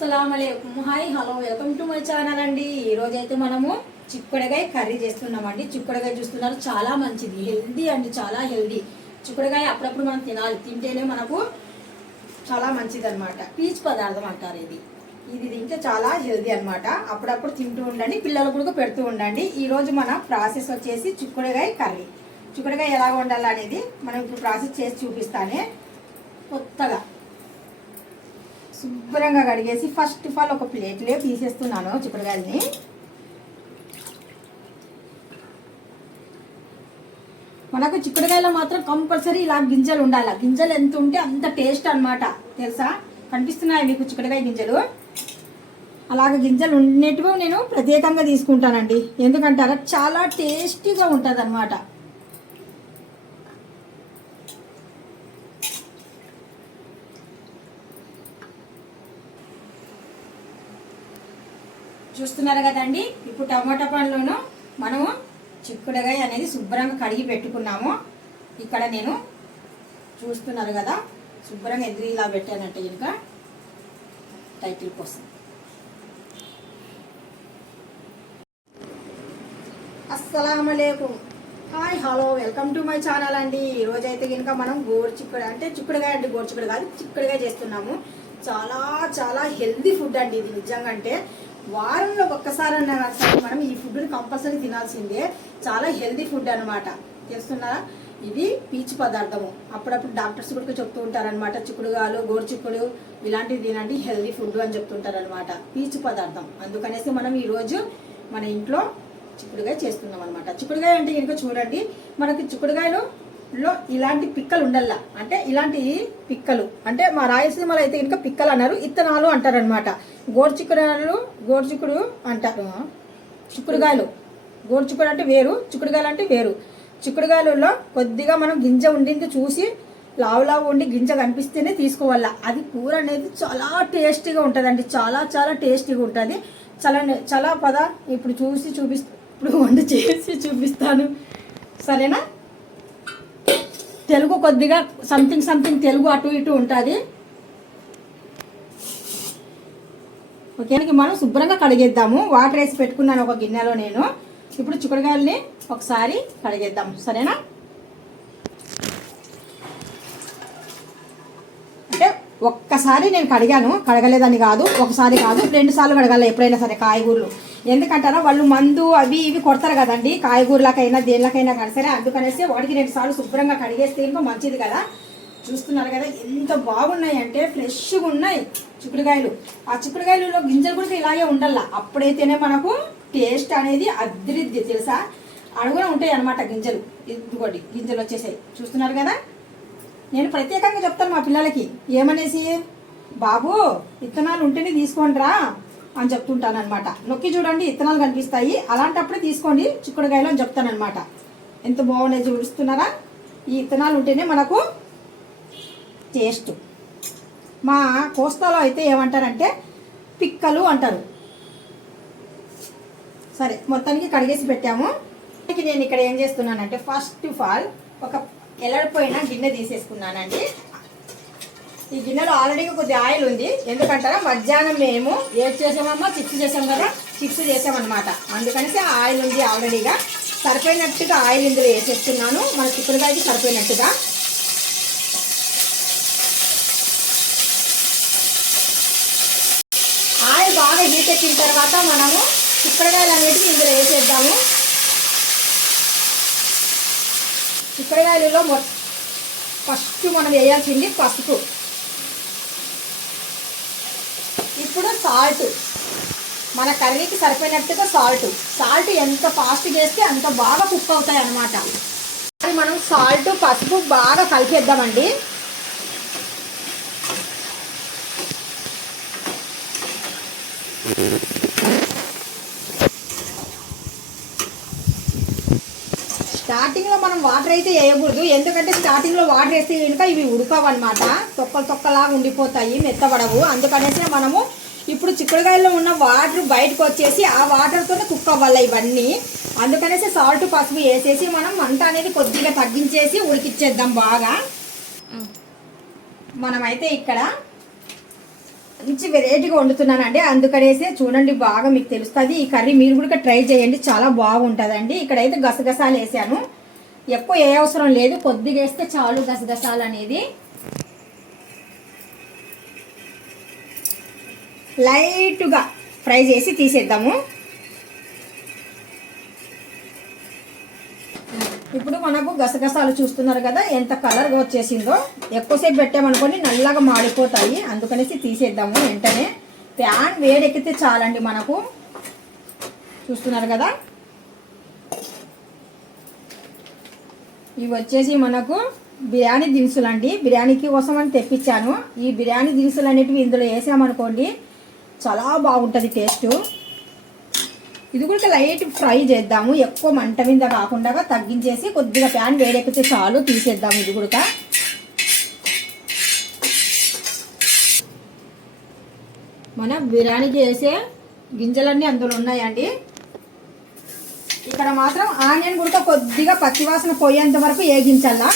అస్సలం hi hello welcome to my channel అండి. ఈరోజైతే అయితే మనము చిక్కుడుగాయ కర్రీ చేస్తున్నామండి. చిక్కుడుగాయ చూస్తున్నారు చాలా మంచిది హెల్దీ అండి చాలా హెల్దీ. చిక్కుడుగాయ అప్పుడప్పుడు మనం తినాలి తింటేనే మనకు చాలా మంచిది అనమాట పీచు పదార్థం అంటారు ఇది. ఇది తింటే చాలా హెల్దీ అన్నమాట. అప్పుడప్పుడు తింటూ ఉండండి పిల్లలు కూడా పెడుతూ ఉండండి. ఈరోజు మన ప్రాసెస్ వచ్చేసి చిక్కుడుగాయ కర్రీ. చిక్కుడుగాయ ఎలా వండాలి అనేది మనం ఇప్పుడు ప్రాసెస్ చేసి చూపిస్తానే. కొత్తగా శుభ్రంగా కడిగేసి ఫస్ట్ ఆఫ్ ఆల్ ఒక ప్లేట్లో తీసేస్తున్నాను చిక్కుడుకాయలని. మనకు చిక్కుడుకాయలో మాత్రం కంపల్సరీ ఇలా గింజలు ఉండాలి. గింజలు ఎంత ఉంటే అంత టేస్ట్ అన్నమాట. తెలుసా? కనిపిస్తున్నాయి మీకు చిక్కుడుకాయ గింజలు? అలాగ గింజలు ఉండేటివి నేను ప్రత్యేకంగా తీసుకుంటానండి. ఎందుకంటారా చాలా టేస్టీగా ఉంటుంది అనమాట చూస్తున్నారు కదండి. ఇప్పుడు టమాటా పండ్లను మనము చిక్కుడుగాయ అనేది శుభ్రంగా కడిగి పెట్టుకున్నాము. ఇక్కడ నేను చూస్తున్నారు కదా శుభ్రంగా ఎదురు ఇలా పెట్టానంటే ఇంకా టైటిల్ కోసం. అస్సలం hi hello welcome to my channel అండి. ఈ అయితే కనుక మనం గోరు చిక్కుడు అంటే చిక్కుడుగా అంటే గోరు చిక్కుడు కాదు చిక్కుడుగా చేస్తున్నాము. చాలా చాలా హెల్దీ ఫుడ్ అండి ఇది నిజంగా అంటే వారంలో ఒక్కసారి సరే మనం ఈ ఫుడ్ని కంపల్సరీ తినాల్సిందే. చాలా హెల్దీ ఫుడ్ అనమాట తెలుస్తున్నారా ఇది పీచు పదార్థము. అప్పుడప్పుడు డాక్టర్స్ కూడా చెప్తూ ఉంటారనమాట చిక్కుడుగాలు గోరు చిక్కుడు ఇలాంటివి తినండి హెల్దీ ఫుడ్ అని చెప్తుంటారనమాట పీచు పదార్థం. అందుకనేసి మనం ఈరోజు మన ఇంట్లో చిక్కుడుగాయ చేస్తున్నాం అనమాట చిక్కుడుగాయ అంటే కనుక చూడండి. మనకి చిక్కుడుగాయలు లో ఇలాంటి పిక్కలు ఉండల్లా. అంటే ఇలాంటి పిక్కలు. అంటే మా రాయలసీమలో అయితే కనుక పిక్కలు అన్నారు. ఇత్తనాలు అంటారనమాట గోరుచిక్కుడు గోరుచిక్కుడు అంటారు. చిక్కుడుగాయలు. గోరుచిక్కుడు అంటే వేరు చిక్కుడుగాయలు అంటే వేరు. చిక్కుడుగాయలలో కొద్దిగా మనం గింజ ఉండింది చూసి లావు లావు ఉండి గింజ కనిపిస్తేనే తీసుకోవాల. అది కూర అనేది చాలా టేస్టీగా ఉంటుందండి. చాలా చాలా టేస్టీగా ఉంటుంది. చాలా చాలా పద. ఇప్పుడు చూసి చూపిస్తా ఇప్పుడు వండి చేసి చూపిస్తాను. సరేనా? తెలుగు కొద్దిగా సంథింగ్ సంథింగ్ తెలుగు అటు ఇటు ఉంటుంది. ఓకే మనం శుభ్రంగా కడిగేద్దాము. వాటర్ వేసి పెట్టుకున్నాను ఒక గిన్నెలో నేను. ఇప్పుడు చిక్కుడుకాయల్ని ఒకసారి కడిగేద్దాం సరేనా? అంటే ఒక్కసారి నేను కడిగాను. కడగలేదని కాదు. ఒకసారి కాదు. రెండు సార్లు కడగాలి ఎప్పుడైనా సరే కాయగూరలు. ఎందుకంటారా వాళ్ళు మందు అవి ఇవి కొడతారు కదండి కాయగూరలకైనా దేనిలకైనా కానీ సరే అందుకనేసి వాటికి రెండు సార్లు శుభ్రంగా కడిగేస్తే ఇంకా మంచిది కదా. చూస్తున్నారు కదా ఎంత బాగున్నాయి అంటే ఫ్రెష్గా ఉన్నాయి చిక్కుడుకాయలు. ఆ చిక్కుడుకాయలలో గింజలు కూడా ఇలాగే ఉండాల? అప్పుడైతేనే మనకు టేస్ట్ అనేది అద్రిద్ది తెలుసా? అడుగున ఉంటాయి అనమాట గింజలు. ఇదిగోటి గింజలు వచ్చేసాయి. చూస్తున్నారు కదా? నేను ప్రత్యేకంగా చెప్తాను మా పిల్లలకి. ఏమనేసి? బాబు విత్తనాలు ఉంటేనే తీసుకోండిరా. అని చెప్తుంటానమాట నొక్కి చూడండి ఇత్తనాలు కనిపిస్తాయి. అలాంటప్పుడే తీసుకోండి చిక్కుడుకాయలు అని చెప్తానమాట ఎంత బాగున్నాయి చూపిస్తున్నారా ఈ విత్తనాలు ఉంటేనే మనకు టేస్ట్ మా కోస్తాలో అయితే ఏమంటారంటే పిక్కలు అంటారు. సరే మొత్తానికి కడిగేసి పెట్టాము. నేను ఇక్కడ ఏం చేస్తున్నానంటే ఫస్ట్ ఆఫ్ ఆల్ ఒక ఎలడిపోయిన గిన్నె తీసేసుకున్నానండి. ఈ గిన్నెలో ఆల్రెడీ కొద్ది ఆయిల్ ఉంది. ఎందుకంటారా? మధ్యాహ్నం మేము ఏం చేసామమ్మా? చిప్స్ చేసాం కదా. చిప్స్ చేసామన్నమాట. అందుకనేసి ఆయిల్ ఉంది ఆల్రెడీగా సరిపోయినట్టుగా ఆయిల్ ఇందులో వేసేస్తున్నాను. మన చిక్కుడుకాయకి సరిపోయినట్టుగా. ఆయిల్ బాగా హీట్ ఎక్కిన తర్వాత మనము చిక్కుడుకాయలు అన్నిటికీ ఇందులో వేసేద్దాము. చిక్కుడుకాయలలో మొ ఫస్ట్ మనం వేయాల్సింది పసుపు. ఇప్పుడు సాల్ట్. మన కర్రీకి సరిపోయినట్టుగా సాల్ట్. సాల్ట్ ఎంత ఫాస్ట్ చేస్తే అంత బాగా కుక్ అవుతాయి అన్నమాట. అది మనం సాల్ట్ పసుపు బాగా కలిపేద్దామండి. స్టార్టింగ్లో మనం వాటర్ అయితే వేయకూడదు. ఎందుకంటే స్టార్టింగ్లో వాటర్ వేస్తే కనుక ఇవి ఉడకవన్నమాట. తొక్కలు తొక్కలాగా ఉండిపోతాయి మెత్తబడవు. అందుకనేసి మనము ఇప్పుడు చిక్కుడుకాయల్లో ఉన్న వాటర్ బయటకు వచ్చేసి ఆ వాటర్తోనే కుక్ అవ్వాలి ఇవన్నీ. అందుకనేసి సాల్ట్ పసుపు వేసేసి మనం మంట అనేది కొద్దిగా తగ్గించేసి ఉడికిచ్చేద్దాం బాగా. మనమైతే ఇక్కడ మంచి వెరైటీగా వండుతున్నానండి. అందుకనేసి చూడండి బాగా మీకు తెలుస్తుంది. ఈ కర్రీ మీరు కూడా ట్రై చేయండి. చాలా బాగుంటుందండి. ఇక్కడైతే గసగసాలు వేసాను. ఎక్కువ ఏ అవసరం లేదు. కొద్దిగా వేస్తే చాలు గసగసాలు అనేది. లైట్గా ఫ్రై చేసి తీసేద్దాము. ఇప్పుడు మనకు గసగసాలు చూస్తున్నారు కదా ఎంత కలర్గా వచ్చేసిందో. ఎక్కువసేపు పెట్టామనుకోండి నల్లగా మాడిపోతాయి. అందుకనేసి తీసేద్దాము వెంటనే. ప్యాన్ వేడెక్కితే చాలండి మనకు. చూస్తున్నారు కదా? ఇవి వచ్చేసి మనకు బిర్యానీ దినుసులు అండి బిర్యానీకి కోసం అని తెప్పించాను. ఈ బిర్యానీ దినుసులు అనేటివి ఇందులో వేసామనుకోండి చాలా బాగుంటుంది టేస్ట్. ఇది కూడా లైట్ ఫ్రై చేద్దాము. ఎక్కువ మంట మీద కాకుండా తగ్గించేసి కొద్దిగా ప్యాన్ వేడెక్కితే చాలు తీసేద్దాము ఇది కూడా. మన బిర్యానీ చేసే గింజలన్నీ అందులో ఉన్నాయండి. ఇక్కడ మాత్రం ఆనియన్ కూడా కొద్దిగా పచ్చివాసన పోయేంత వరకు వేగించాలా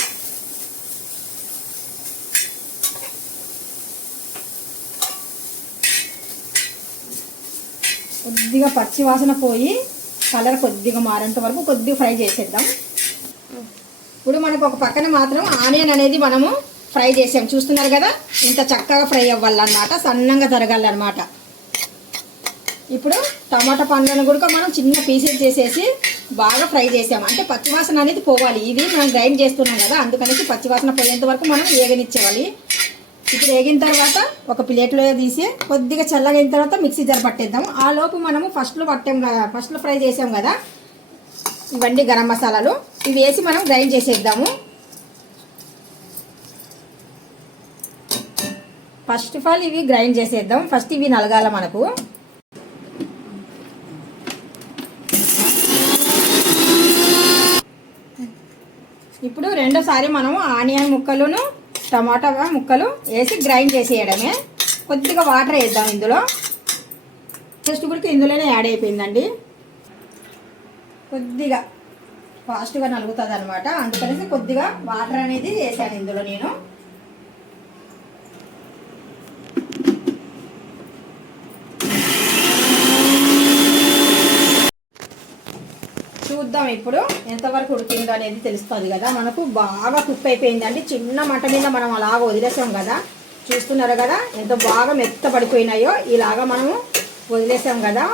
కొద్దిగా పచ్చి వాసన పోయి కలర్ కొద్దిగా మారేంత వరకు కొద్దిగా ఫ్రై చేసేద్దాం. ఇప్పుడు మనకు ఒక పక్కన మాత్రం ఆనియన్ అనేది మనము ఫ్రై చేసాం. చూస్తున్నారు కదా? ఇంత చక్కగా ఫ్రై అవ్వాలన్నమాట. సన్నంగా తరగాలన్నమాట ఇప్పుడు టమాటా పండ్లను కూడా మనం చిన్న పీసెస్ చేసేసి బాగా ఫ్రై చేసాం. అంటే పచ్చివాసన అనేది పోవాలి. ఇది మనం గ్రైండ్ చేస్తున్నాం కదా అందుకనేసి పచ్చివాసన పోయేంత వరకు మనం వేగనిచ్చేవాలి ఇప్పుడు వేగిన తర్వాత ఒక ప్లేట్లో తీసి కొద్దిగా చల్లగా అయిన తర్వాత మిక్సీ జార్ పట్టేద్దాం ఆ లోపు మనము ఫస్ట్లో పట్టాం కదా ఫస్ట్లో ఫ్రై చేసాం కదా ఇవన్నీ గరం మసాలాలు. ఇవి వేసి మనం గ్రైండ్ చేసేద్దాము. ఫస్ట్ ఆఫ్ ఆల్ ఇవి గ్రైండ్ చేసేద్దాం. ఫస్ట్ ఇవి నలగాల మనకు. ఇప్పుడు రెండోసారి మనము ఆనియన్ ముక్కలను టమాటా ముక్కలు వేసి గ్రైండ్ చేసేయడమే. కొద్దిగా వాటర్ వేద్దాం ఇందులో. జస్ట్ కూడా ఇందులోనే యాడ్ అయిపోయిందండి. కొద్దిగా ఫాస్ట్గా నలుగుతుంది అనమాట అందుకనేసి కొద్దిగా వాటర్ అనేది వేసాను ఇందులో నేను చూద్దాం ఇప్పుడు ఎంతవరకు ఉడికిందో అనేది తెలుస్తుంది కదా. మనకు బాగా కుక్ అయిపోయిందండి. చిన్న మంట మీద మనం అలాగ వదిలేసాం కదా. చూస్తున్నారు కదా ఎంత బాగా మెత్త పడిపోయినాయో. ఇలాగా మనము వదిలేసాం కదా.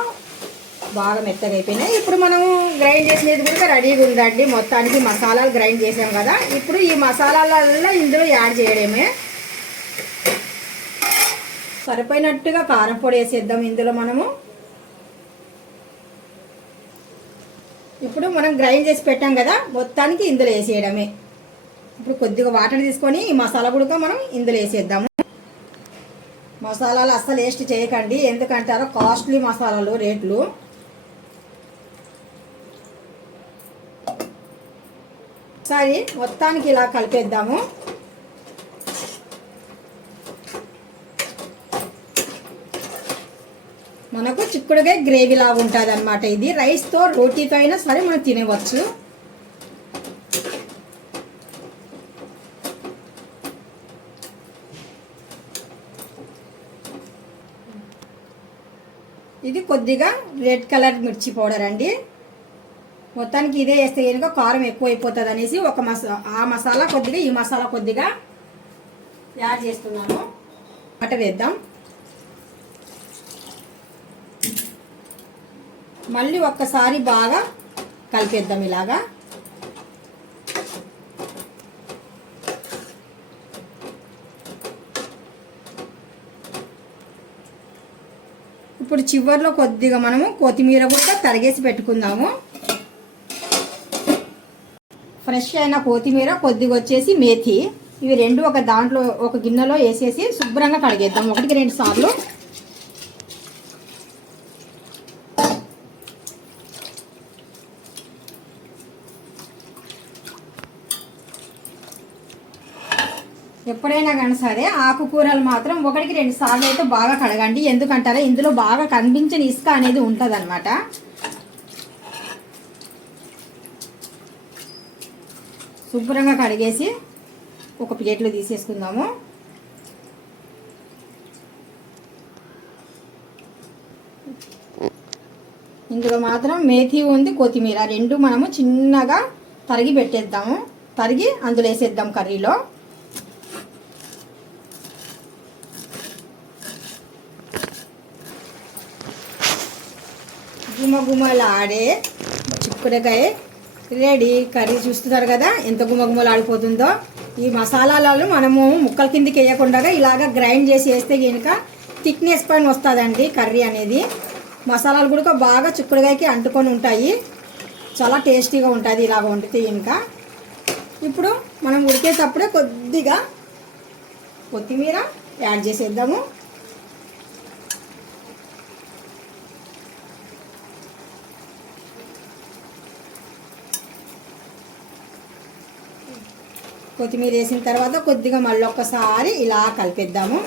బాగా మెత్తగా అయిపోయినాయి. ఇప్పుడు మనము గ్రైండ్ చేసినది కూడా రెడీగా ఉందండి. మొత్తానికి మసాలాలు గ్రైండ్ చేసాం కదా. ఇప్పుడు ఈ మసాలాలలో ఇందులో యాడ్ చేయడమే. సరిపోయినట్టుగా కారం పొడి వేసేద్దాం ఇందులో మనము. ఇప్పుడు మనం గ్రైండ్ చేసి పెట్టాం కదా మొత్తానికి ఇందులో వేసేయడమే. ఇప్పుడు కొద్దిగా వాటర్ తీసుకొని ఈ మసాలా కూడా మనం ఇందులో వేసేద్దాము. మసాలాలు అస్సలు వేస్ట్ చేయకండి ఎందుకంటారో కాస్ట్లీ మసాలాలు రేట్లు. ఒకసారి మొత్తానికి ఇలా కలిపేద్దాము. మనకు చిక్కుడుగా గ్రేవీ లాగా ఉంటుంది అనమాట ఇది రైస్తో రోటీతో అయినా సరే మనం తినవచ్చు. ఇది కొద్దిగా రెడ్ కలర్ మిర్చి పౌడర్ అండి. మొత్తానికి ఇదే వేస్తే కనుక కారం ఎక్కువ అయిపోతుంది అనేసి ఒక మసా ఆ మసాలా కొద్దిగా ఈ మసాలా కొద్దిగా యాడ్ చేస్తున్నాను. అట వేద్దాం. మళ్ళీ ఒక్కసారి బాగా కలిపేద్దాం ఇలాగా. ఇప్పుడు చివరిలో కొద్దిగా మనము కొత్తిమీర కూడా తరిగేసి పెట్టుకుందాము. ఫ్రెష్ అయిన కొత్తిమీర కొద్దిగా వచ్చేసి మేథి ఇవి రెండు ఒక దాంట్లో ఒక గిన్నెలో వేసేసి శుభ్రంగా కడిగేద్దాం. ఒకటికి రెండు సార్లు ఎప్పుడైనా కానీ సరే ఆకుకూరలు మాత్రం ఒకటికి రెండు సార్లు అయితే బాగా కడగండి. ఎందుకంటారా? ఇందులో బాగా కనిపించని ఇసుక అనేది ఉంటుంది అనమాట శుభ్రంగా కడిగేసి ఒక ప్లేట్లో తీసేసుకుందాము. ఇందులో మాత్రం మేతి ఉంది కొత్తిమీర రెండు మనము చిన్నగా తరిగి పెట్టేద్దాము. తరిగి అందులో వేసేద్దాం కర్రీలో. గుమ ఆడే చిక్కుడుకాయ రెడీ. కర్రీ చూస్తున్నారు కదా ఎంత గుమ ఆడిపోతుందో ఈ మసాలాలు మనము ముక్కల కిందకి వేయకుండా ఇలాగ గ్రైండ్ చేసి వేస్తే కనుక థిక్నెస్ పైన వస్తుందండి కర్రీ అనేది. మసాలాలు కూడా బాగా చిక్కుడుకాయకి అంటుకొని ఉంటాయి. చాలా టేస్టీగా ఉంటుంది ఇలాగ వండితే ఇంకా ఇప్పుడు మనం ఉడికేటప్పుడే కొద్దిగా కొత్తిమీర యాడ్ చేసేద్దాము. కొత్తిమీర వేసిన తర్వాత కొద్దిగా మళ్ళీ ఒక్కసారి ఇలా కలిపేద్దాము.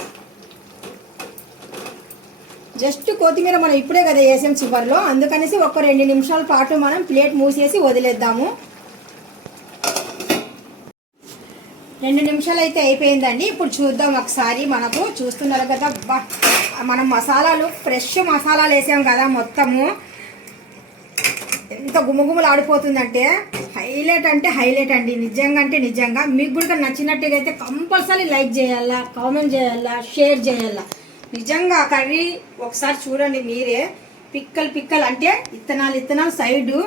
జస్ట్ కొత్తిమీర మనం ఇప్పుడే కదా వేసాం చివరిలో. అందుకనేసి ఒక రెండు నిమిషాల పాటు మనం ప్లేట్ మూసేసి వదిలేద్దాము. రెండు నిమిషాలు అయితే అయిపోయిందండి. ఇప్పుడు చూద్దాం ఒకసారి మనకు చూస్తున్నారు కదా. బా మనం మసాలాలు ఫ్రెష్ మసాలాలు వేసాం కదా మొత్తము. ఎంత గుమగుమలు ఆడిపోతుందంటే హైలైట్ అంటే హైలైట్ అండి. నిజంగా అంటే నిజంగా మీకు కూడా నచ్చినట్టుగా అయితే కంపల్సరీ లైక్ చేయాలా కామెంట్ చేయాలా షేర్ చేయాలా. నిజంగా కర్రీ ఒకసారి చూడండి మీరే. పిక్కలు పిక్కలు అంటే ఇత్తనాలు ఇత్తనాలు సైడు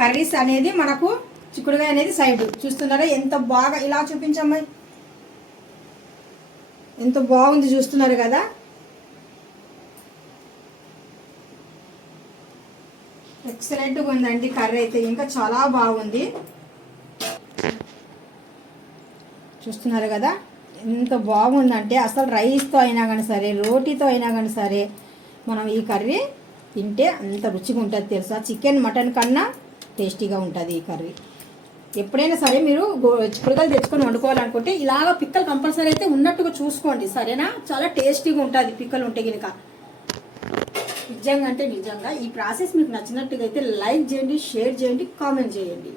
కర్రీస్ అనేది మనకు చిక్కుడుగా అనేది సైడ్. చూస్తున్నారా? ఎంత బాగా ఇలా చూపించమ్మాయి ఎంత బాగుంది చూస్తున్నారు కదా. ఎక్సలెంట్గా ఉందండి కర్రీ అయితే. ఇంకా చాలా బాగుంది. చూస్తున్నారు కదా ఎంత బాగుందంటే అసలు రైస్తో అయినా కానీ సరే రోటీతో అయినా కానీ సరే మనం ఈ కర్రీ తింటే అంత రుచిగా ఉంటుంది తెలుసా? చికెన్ మటన్ కన్నా టేస్టీగా ఉంటుంది ఈ కర్రీ. ఎప్పుడైనా సరే మీరు చిక్కుడుకాయలు తెచ్చుకొని వండుకోవాలనుకుంటే ఇలాగ పిక్కలు కంపల్సరీ అయితే ఉన్నట్టుగా చూసుకోండి. సరేనా? చాలా టేస్టీగా ఉంటుంది పిక్కలు ఉంటే కనుక నిజంగా అంటే నిజంగా ఈ ప్రాసెస్ మీకు నచ్చినట్టుగా అయితే లైక్ చేయండి షేర్ చేయండి కామెంట్ చేయండి.